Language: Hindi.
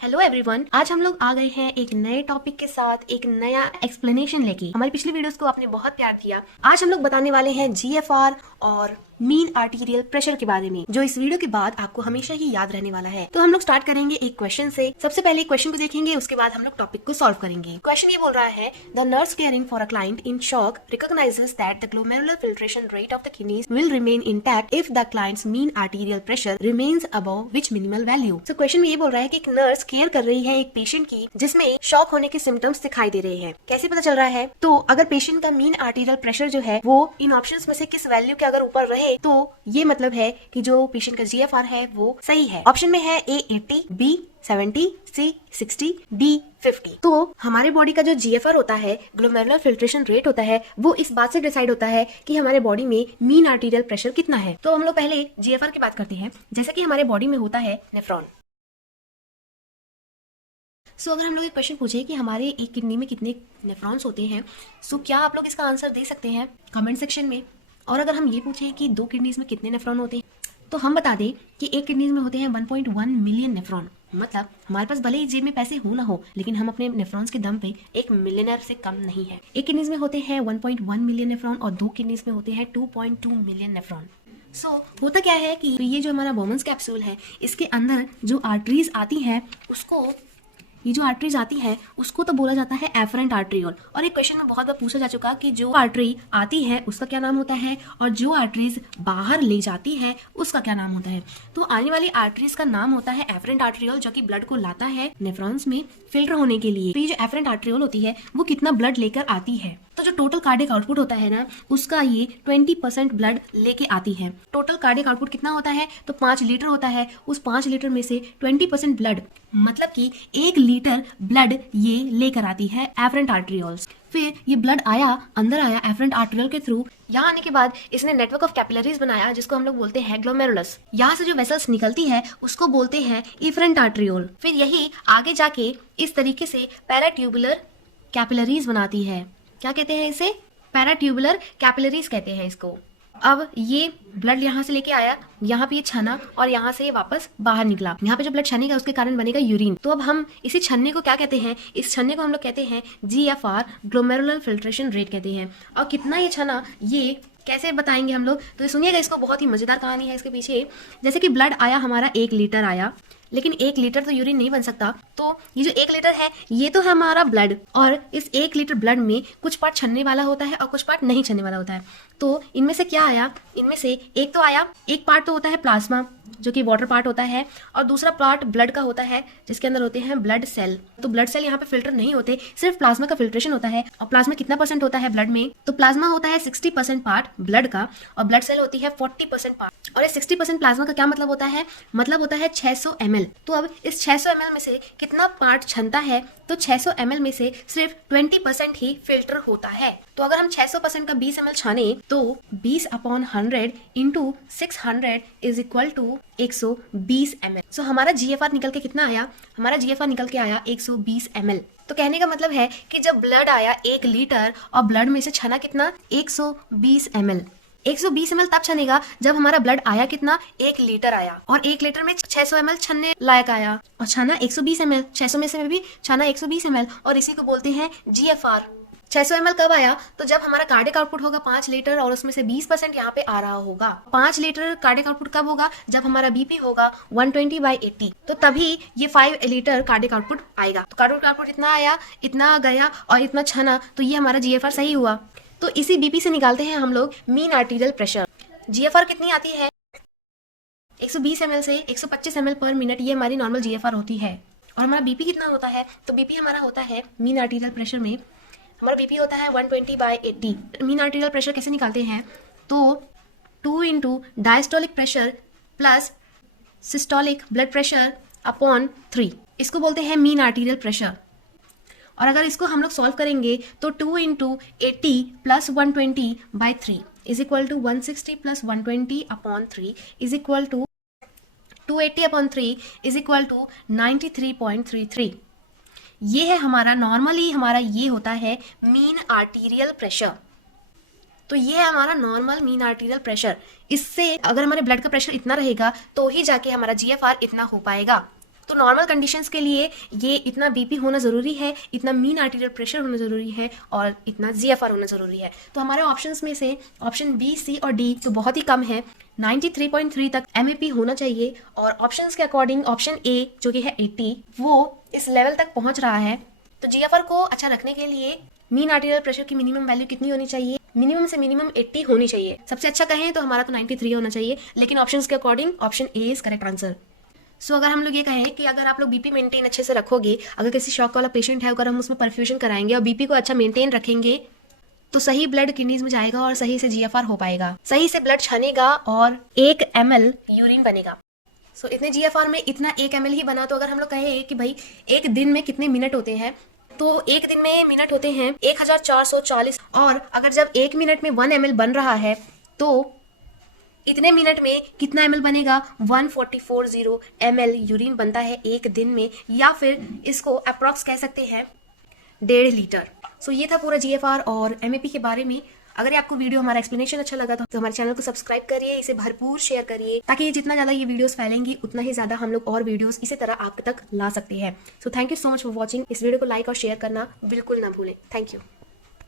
हेलो एवरीवन, आज हम लोग आ गए हैं एक नए टॉपिक के साथ, एक नया एक्सप्लेनेशन लेके। हमारी पिछली वीडियोस को आपने बहुत प्यार दिया। आज हम लोग बताने वाले हैं जीएफआर और मीन आर्टीरियल प्रेशर के बारे में, जो इस वीडियो के बाद आपको हमेशा ही याद रहने वाला है। तो हम लोग स्टार्ट करेंगे एक क्वेश्चन से। सबसे पहले क्वेश्चन को देखेंगे, उसके बाद हम लोग टॉपिक को सॉल्व करेंगे। क्वेश्चन ये बोल रहा है, the nurse caring for a client in shock recognises that the glomerular filtration rate of the kidneys will remain intact if the clients mean arterial pressure remains above which minimal value. तो क्वेश्चन में ये बोल रहा है कि एक नर्स केयर कर रही है एक पेशेंट की जिसमें शॉक होने के सिम्टम्स दिखाई दे रहे हैं। कैसे पता चल रहा है? तो अगर पेशेंट का मीन आर्टीरियल प्रेशर जो है वो इन ऑप्शंस में से किस वैल्यू के अगर ऊपर रहे तो ये मतलब है कि जो पेशेंट का जीएफआर है वो सही है। ऑप्शन में है ए 80, बी 70, सी 60, डी 50। तो हमारे बॉडी का जो जीएफआर होता है, ग्लोमेरुलर फिल्ट्रेशन रेट होता है, वो इस बात से डिसाइड होता है कि हमारे बॉडी में मीन आर्टीरियल प्रेशर कितना है। तो हम लोग पहले जीएफआर की बात करते हैं। जैसे कि हमारे बॉडी में होता है नेफ्रॉन। अगर हम लोग एक क्वेश्चन पूछे कि हमारे एक किडनी में कितने नेफ्रॉन्स होते हैं, क्या आप लोग इसका आंसर दे सकते हैं कमेंट सेक्शन में। और अगर हम ये पूछें कि दो किडनीज में कितने नेफ्रॉन होते हैं, तो हम बता दें कि एक किडनीज में होते हैं 1.1 मिलियन नेफ्रॉन। मतलब हमारे पास भले ही जेब में पैसे हो ना हो, लेकिन हम अपने नेफ्रॉन्स के दम पे एक मिलियनर से कम नहीं है। एक किडनीज में होते हैं 1.1 मिलियन नेफ्रॉन और दो किडनीज में होते हैं 2.2 मिलियन नेफ्रॉन। होता क्या है कि ये जो हमारा बोमन्स कैप्सूल है, इसके अंदर जो आर्टरीज आती है उसको ये जो आर्टरीज आती है उसको तो बोला जाता है एफरेंट आर्ट्रियोल। और एक क्वेश्चन में बहुत बार पूछा जा चुका कि जो आर्टरी आती है उसका क्या नाम होता है और जो आर्टरीज बाहर ले जाती है उसका क्या नाम होता है। तो आने वाली आर्टरीज का नाम होता है एफरेंट आर्ट्रियोल, जो कि ब्लड को लाता है नेफ्रॉन्स में फिल्टर होने के लिए। तो ये जो एफरेंट आर्ट्रियोल होती है वो कितना ब्लड लेकर आती है, तो जो टोटल कार्डियक आउटपुट होता है ना, उसका ये 20% ब्लड लेके आती है। टोटल कार्डियक आउटपुट कितना होता है? तो 5 लीटर होता है। उस 5 लीटर में से 20% ब्लड, मतलब कि 1 लीटर ब्लड ये लेकर आती है एफरेंट आर्ट्रियोल्स। फिर ये ब्लड अंदर आया एफरेंट आर्ट्रियोल के थ्रू। यहाँ आने के बाद इसने नेटवर्क ऑफ कैपिलरीज बनाया जिसको हम लोग बोलते हैं ग्लोमेरुलस। यहाँ से जो वेसल्स निकलती है उसको बोलते हैं इफरेंट आर्ट्रियोल। फिर यही आगे जाके इस तरीके से पैराट्यूबुलर कैपिलरीज बनाती है। क्या कहते हैं इसे? पैराट्यूबुलर कैपिलरीज कहते हैं इसको। अब ये ब्लड यहाँ से लेके आया, यहाँ पे ये छना और यहाँ से ये वापस बाहर निकला। यहाँ पे जो ब्लड छनेगा उसके कारण बनेगा यूरिन। तो अब हम इसी छन्ने को क्या कहते हैं? इस छन्ने को हम लोग कहते हैं जीएफआर, ग्लोमेरुलर फिल्ट्रेशन रेट कहते हैं। और कितना ये छना, ये कैसे बताएंगे हम लोग, तो सुनिएगा, इसको बहुत ही मजेदार कहानी है इसके पीछे। जैसे कि ब्लड आया हमारा 1 लीटर आया, लेकिन 1 लीटर तो यूरिन नहीं बन सकता। तो ये जो 1 लीटर है ये तो है हमारा ब्लड, और इस 1 लीटर ब्लड में कुछ पार्ट छनने वाला होता है और कुछ पार्ट नहीं छनने वाला होता है। तो इनमें से क्या आया? इनमें से एक तो आया, एक पार्ट तो होता है प्लाज्मा, जो कि वाटर पार्ट होता है, और दूसरा पार्ट ब्लड का होता है जिसके अंदर होते हैं ब्लड सेल। तो ब्लड सेल यहाँ पे फिल्टर नहीं होते, सिर्फ प्लाज्मा का फिल्ट्रेशन होता है। और प्लाज्मा कितना परसेंट होता है ब्लड में? तो प्लाज्मा होता है 60% पार्ट ब्लड का और ब्लड सेल होती है 40% पार्ट। और इस 60% प्लाज्मा का क्या मतलब होता है? मतलब होता है 600 ml। तो अब इस 600 ml में से कितना पार्ट छनता है? तो 600 ml में से सिर्फ 20% ही फिल्टर होता है। तो अगर हम 600% का 20 ml छाने तो 20/100 into 600 is equal to 120 ml। हमारा जीएफआर निकल के कितना आया? हमारा जीएफआर निकल के आया 120 ml। तो कहने का मतलब है कि जब ब्लड आया 1 लीटर और ब्लड में से छना कितना? 120 ml। 120 ml तब छनेगा जब हमारा ब्लड आया कितना? 1 लीटर आया, और 1 लीटर में 600 ml छनने लायक आया, और छाना 120 ml। 600 में से भी छाना 120 ml, और इसी को बोलते हैं जीएफआर। 600 ml कब आया? तो जब हमारा कार्डियक आउटपुट होगा 5 लीटर और उसमें से 20% यहाँ पे आ रहा होगा। 5 लीटर कार्डियक आउटपुट कब होगा? जब हमारा बीपी होगा 120/80, तो तभी ये 5 लीटर कार्डियक आउटपुट आएगा। तो कार्डियक आउटपुट इतना आया, इतना गया और इतना छना, तो ये हमारा जीएफआर सही हुआ। तो इसी बीपी से निकालते हैं हम लोग मीन आर्टीरियल प्रेशर। जीएफआर कितनी आती है? 120 ml से 125 ml पर मिनट, ये हमारी नॉर्मल जीएफआर होती है। और हमारा बीपी कितना होता है? तो बीपी हमारा होता है मीन आर्टीरियल प्रेशर में, हमारा बीपी होता है 120/80। मीन आर्टीरियल प्रेशर कैसे निकालते हैं? तो 2 into diastolic pressure plus systolic blood pressure upon 3, इसको बोलते हैं मीन आर्टीरियल प्रेशर। और अगर इसको हम लोग सॉल्व करेंगे तो 2 into 80 plus 120/3 is equal to 160 plus 120/3 is equal to 280/3 is equal to 93.33। ये है हमारा नॉर्मली, हमारा ये होता है मीन आर्टीरियल प्रेशर। तो ये है हमारा नॉर्मल मीन आर्टीरियल प्रेशर। इससे अगर हमारे ब्लड का प्रेशर इतना रहेगा तो ही जाके हमारा जीएफआर इतना हो पाएगा। तो नॉर्मल कंडीशंस के लिए ये इतना बीपी होना ज़रूरी है, इतना मीन आर्टीरियल प्रेशर होना ज़रूरी है और इतना जीएफआर होना ज़रूरी है। तो हमारे ऑप्शंस में से ऑप्शन बी, सी और डी जो बहुत ही कम है, 93.3 तक एमएपी होना चाहिए, और ऑप्शंस के अकॉर्डिंग ऑप्शन ए जो कि है 80 वो इस लेवल तक पहुंच रहा है। तो जीएफआर को अच्छा रखने के लिए मीन आर्टीरियल प्रेशर की मिनिमम वैल्यू कितनी होनी चाहिए? मिनिमम से मिनिमम 80 होनी चाहिए। सबसे अच्छा कहें तो हमारा तो 93 होना चाहिए, लेकिन ऑप्शंस के according option A is correct answer. So अगर हम लोग ये कहें कि अगर आप लोग बीपी मेंटेन अच्छे से रखोगे, अगर किसी शॉक वाला पेशेंट है, अगर हम उसमें परफ्यूजन कराएंगे और बीपी को अच्छा मेंटेन रखेंगे, तो सही ब्लड किडनीज में जाएगा और सही से जीएफआर हो पाएगा, सही से ब्लड छनेगा और 1 ml यूरिन बनेगा। सो इतने जीएफआर में इतना 1 ml ही बना। तो अगर हम लोग कहें कि भाई एक दिन में कितने मिनट होते हैं, तो एक दिन में मिनट होते हैं 1440, और अगर जब 1 मिनट में 1 ml बन रहा है तो इतने मिनट में कितना ml बनेगा? 1440 ml यूरिन बनता है एक दिन में, या फिर इसको अप्रॉक्स कह सकते हैं 1.5 लीटर। सो ये था पूरा जीएफआर और एमएपी के बारे में। अगर आपको वीडियो हमारा एक्सप्लेनेशन अच्छा लगा तो हमारे चैनल को सब्सक्राइब करिए, इसे भरपूर शेयर करिए, ताकि ये जितना ज़्यादा ये वीडियोस फैलेंगी उतना ही ज़्यादा हम लोग और वीडियोस इसी तरह आप तक ला सकते हैं। So thank you so much for watching. इस वीडियो को लाइक और शेयर करना बिल्कुल ना भूलें। Thank you.